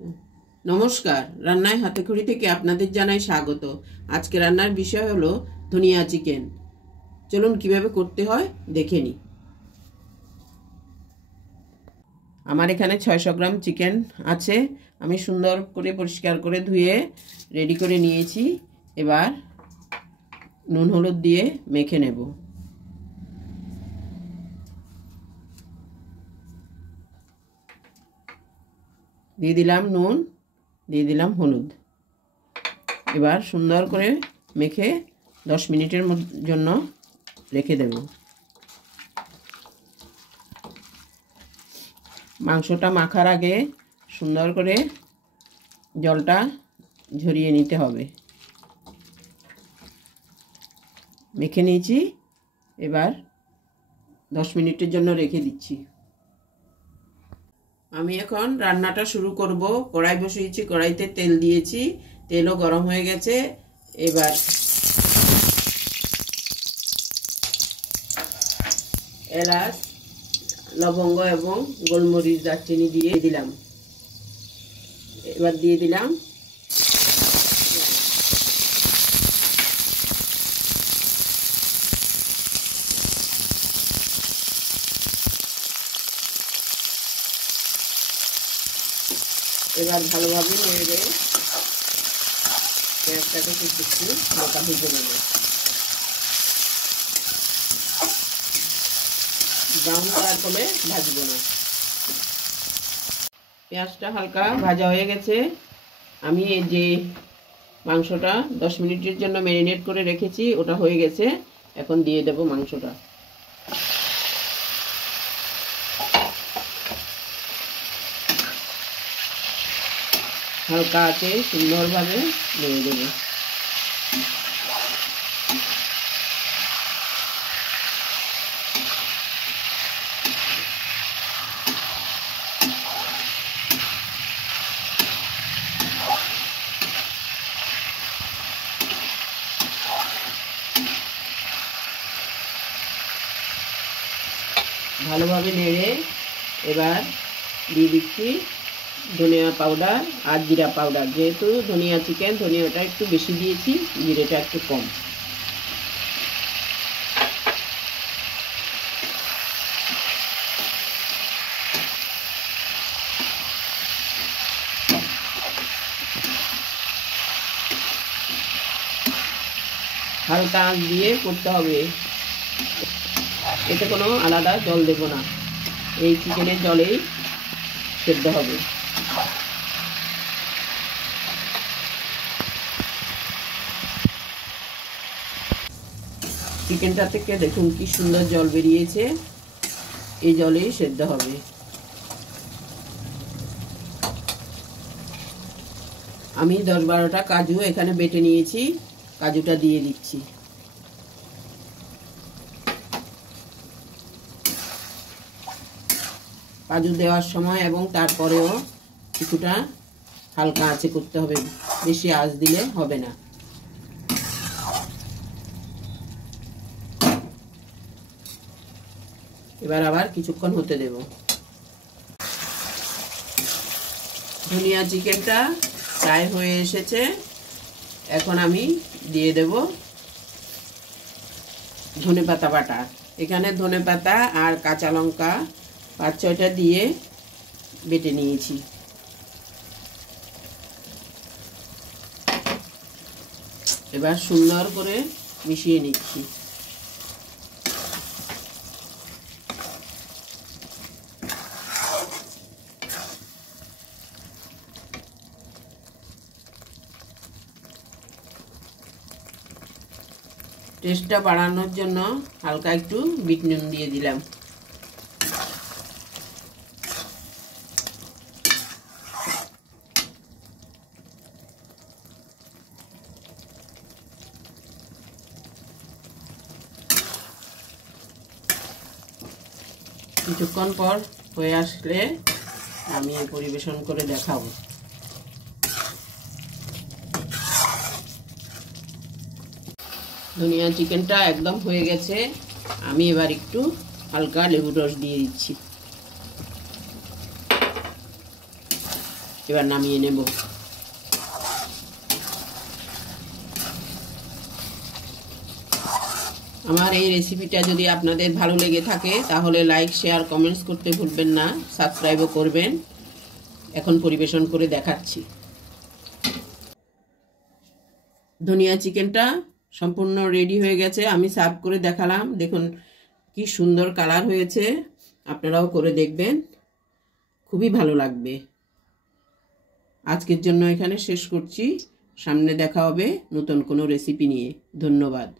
নমস্কার, রান্নায় হাতেখড়ি থেকে আপনাদের জানাই স্বাগত। আজকে রান্নার বিষয় হলো ধনিয়া চিকেন। চলুন কিভাবে করতে হয় দেখে নিই। আমার এখানে 600 গ্রাম চিকেন আছে। আমি সুন্দর করে পরিষ্কার করে ধুয়ে রেডি করে নিয়েছি। এবার নুন হলুদ দিয়ে মেখে নেব। দিয়ে দিলাম নুন, দিয়ে দিলাম হলুদ। এবার সুন্দর করে মেখে 10 মিনিটের জন্য রেখে দেব। মাংসটা মাখার আগে সুন্দর করে জলটা ঝরিয়ে নিতে হবে। মেখে নিয়েছি, এবার 10 মিনিটের জন্য রেখে দিচ্ছি। আমি এখন রান্নাটা শুরু করব। কড়াই বসিয়েছি, কড়াইতে তেল দিয়েছি, তেলও গরম হয়ে গেছে। এবার এলাচ, লবঙ্গ এবং গোলমরিচ, দারচিনি দিয়ে দিলাম। এবার দিয়ে দিলাম এবার ভালোভাবে নেড়ে পেঁয়াজটাকে একটু হালকা ভেজে নেব। ব্রাউন কালার করে ভাজবো না। পেঁয়াজটা হালকা ভাজা হয়ে গেছে। আমি এই যে মাংসটা 10 মিনিটের জন্য ম্যারিনেট করে রেখেছি, ওটা হয়ে গেছে। এখন দিয়ে দেব মাংসটা। হালকা আছে সুন্দরভাবে নেড়ে দেব। ভালোভাবে নেড়ে এবার দিয়ে দিচ্ছি ধনিয়া পাউডার আর জিরা পাউডার। যেহেতু ধনিয়া চিকেন, ধনিয়াটা একটু বেশি দিয়েছি, জিরেটা একটু কম। হালকা আঁচ দিয়ে করতে হবে। এতে কোনো আলাদা জল দেব না, এই চিকেনের জলেই সেদ্ধ হবে। চিকেনটা থেকে দেখুন কি সুন্দর জল বেরিয়েছে, এই জলেই সেদ্ধ হবে। আমি 10-12টা কাজু এখানে বেটে নিয়েছি, কাজুটা দিয়ে দিচ্ছি। কাজু দেওয়ার সময় এবং তারপরেও কিছুটা হালকা আঁচে করতে হবে, বেশি আঁচ দিলে হবে না। এবার আবার কিছুক্ষণ হতে দেব। ধনিয়া চিকেনটা প্রায় হয়ে এসেছে। এখন আমি দিয়ে দেব ধনেপাতা বাটা। এখানে ধনেপাতা আর কাঁচা লঙ্কা 5-6টা দিয়ে বেটে নিয়েছি। এবার সুন্দর করে মিশিয়ে নিচ্ছি। টেস্টটা বাড়ানোর জন্য হালকা একটু বিট নুন দিয়ে দিলাম। কিছুক্ষণ পর হয়ে আসলে আমি পরিবেশন করে দেখাবো। ধনিয়া চিকেনটা একদম হয়ে গেছে। আমি এবার একটু হালকা লেবুর রস দিয়ে দিচ্ছি। এবার নামিয়ে নেব। আমার এই রেসিপিটা যদি আপনাদের ভালো লেগে থাকে তাহলে লাইক, শেয়ার, কমেন্টস করতে ভুলবেন না, সাবস্ক্রাইবও করবেন। এখন পরিবেশন করে দেখাচ্ছি। ধনিয়া চিকেনটা সম্পূর্ণ রেডি হয়ে গেছে, আমি সার্ভ করে দেখালাম। দেখুন কি সুন্দর কালার হয়েছে, আপনারাও করে দেখবেন, খুবই ভালো লাগবে। আজকের জন্য এখানে শেষ করছি, সামনে দেখা হবে নতুন কোনো রেসিপি নিয়ে। ধন্যবাদ।